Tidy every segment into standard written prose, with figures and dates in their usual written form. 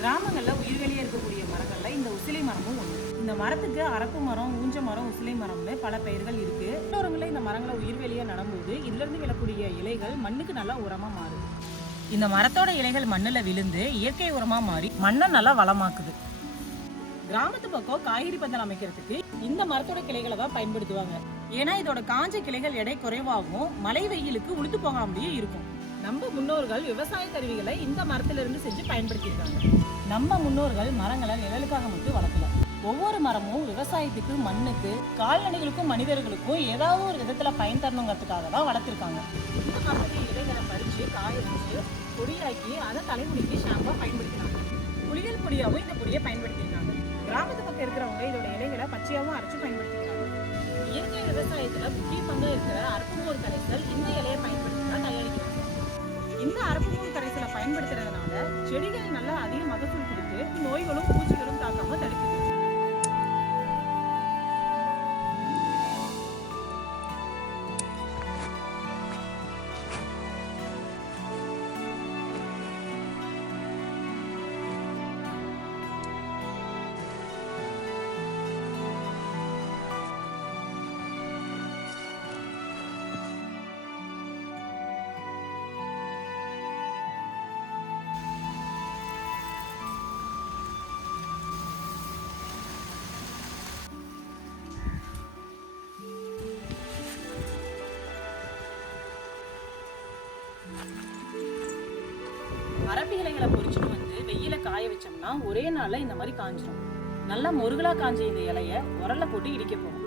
கிராமங்களில் உயிர்வெளியே இருக்கக்கூடிய மரங்களில் இந்த உசிலை மரமும் ஒன்று. இந்த மரத்துக்கு அரப்பு மரம், ஊஞ்ச மரம், உசிலை மரம்னு பல பெயர்கள் இருக்கு. இன்னொருங்களில் இந்த மரங்களை உயிர்வெளியே நடும்போது இதிலிருந்து விழக்கூடிய இலைகள் மண்ணுக்கு நல்லா உரமா மாறுது. இந்த மரத்தோட இலைகள் மண்ணில் விழுந்து இயற்கை உரமா மாறி மண்ணை நல்லா வளமாக்குது. கிராமத்து பக்கம் காய்கறி பந்தல் அமைக்கிறதுக்கு இந்த மரத்தோட கிளைகளை தான் பயன்படுத்துவாங்க. ஏன்னா இதோட காஞ்ச கிளைகள் எடை குறைவாகவும் மழை வெயிலுக்கு உளுத்து போகாமலேயே இருக்கும். நம்ம முன்னோர்கள் விவசாய கருவிகளை இந்த மரத்திலிருந்து செஞ்சு பயன்படுத்தியிருக்காங்க. நம்ம முன்னோர்கள் மரங்களை நிழலுக்காக மட்டும் வளர்க்கல. ஒவ்வொரு மரமும் விவசாயத்துக்கு, மண்ணுக்கு, கால்நடைகளுக்கும் மனிதர்களுக்கும் ஏதாவது ஒரு விதத்துல பயன் தரணுங்கிறதுக்காக தான் வளர்த்திருக்காங்க. இந்த மரத்துக்கு இலைகளை பறிச்சு காய வச்சு பொடியாக்கி அதை தலைமுடிக்கு ஷாம்பா பயன்படுத்தினாங்க. குளியல் பொடியாகவும் இந்த பொடியை பயன்படுத்தியிருக்காங்க. கிராமத்து பக்கம் இருக்கிறவங்க இதோட இலைகளை பச்சையாகவும் அரைச்சு பயன்படுத்திக்கிறாங்க. இயற்கை விவசாயத்துல முக்கிய பங்கு இருக்கிற அரப்புமோர் கரைசல் இந்த இலையை பயன்படுத்தி தான் தயாரிக்கிறாங்க. இந்த அரப்புமோர் கரைசலை பயன்படுத்துறதுனால செடிகள் நல்லா அதிக மகசூல் கொடுத்து நோய்களும் பூச்சிகளும் தாக்காம தடுக்குது. அரப்பு இலைகளை பொறிச்சுட்டு வந்து வெயில காய வச்சோம்னா ஒரே நாள்ல இந்த மாதிரி காஞ்சிடும். நல்லா முருகலா காஞ்ச இந்த இலைய உரல்ல போட்டு இடிக்க போறோம்.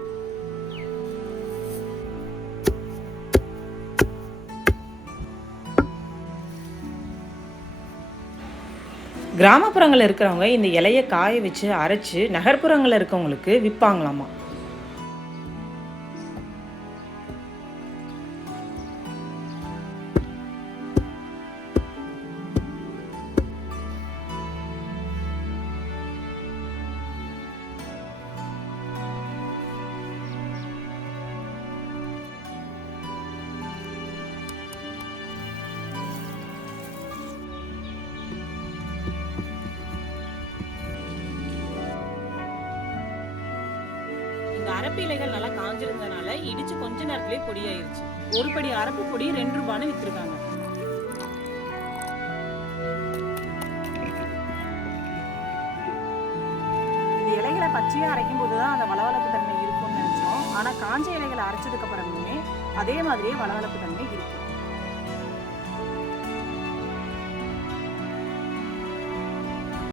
கிராமப்புறங்களில் இருக்கிறவங்க இந்த இலைய காய வச்சு அரைச்சு நகர்ப்புறங்களில் இருக்கவங்களுக்கு விற்பாங்களாமா. இந்த அரப்பு இலைகள் நல்லா காஞ்சிருந்ததுனால இடிச்சு கொஞ்ச நேரத்திலே பொடி ஆயிருச்சு. ஒரு படி அரப்பு பொடி 2 ரூபான்னு வித்துருக்காங்க. இந்த இலைகளை பச்சையா அரைக்கும் போதுதான் அந்த வளவளப்பு தன்மை இருக்கும்னு நினைச்சோம். ஆனா காஞ்ச இலைகளை அரைச்சதுக்கு அப்புறமே அதே மாதிரியே வளவளப்பு தன்மை இருக்கு.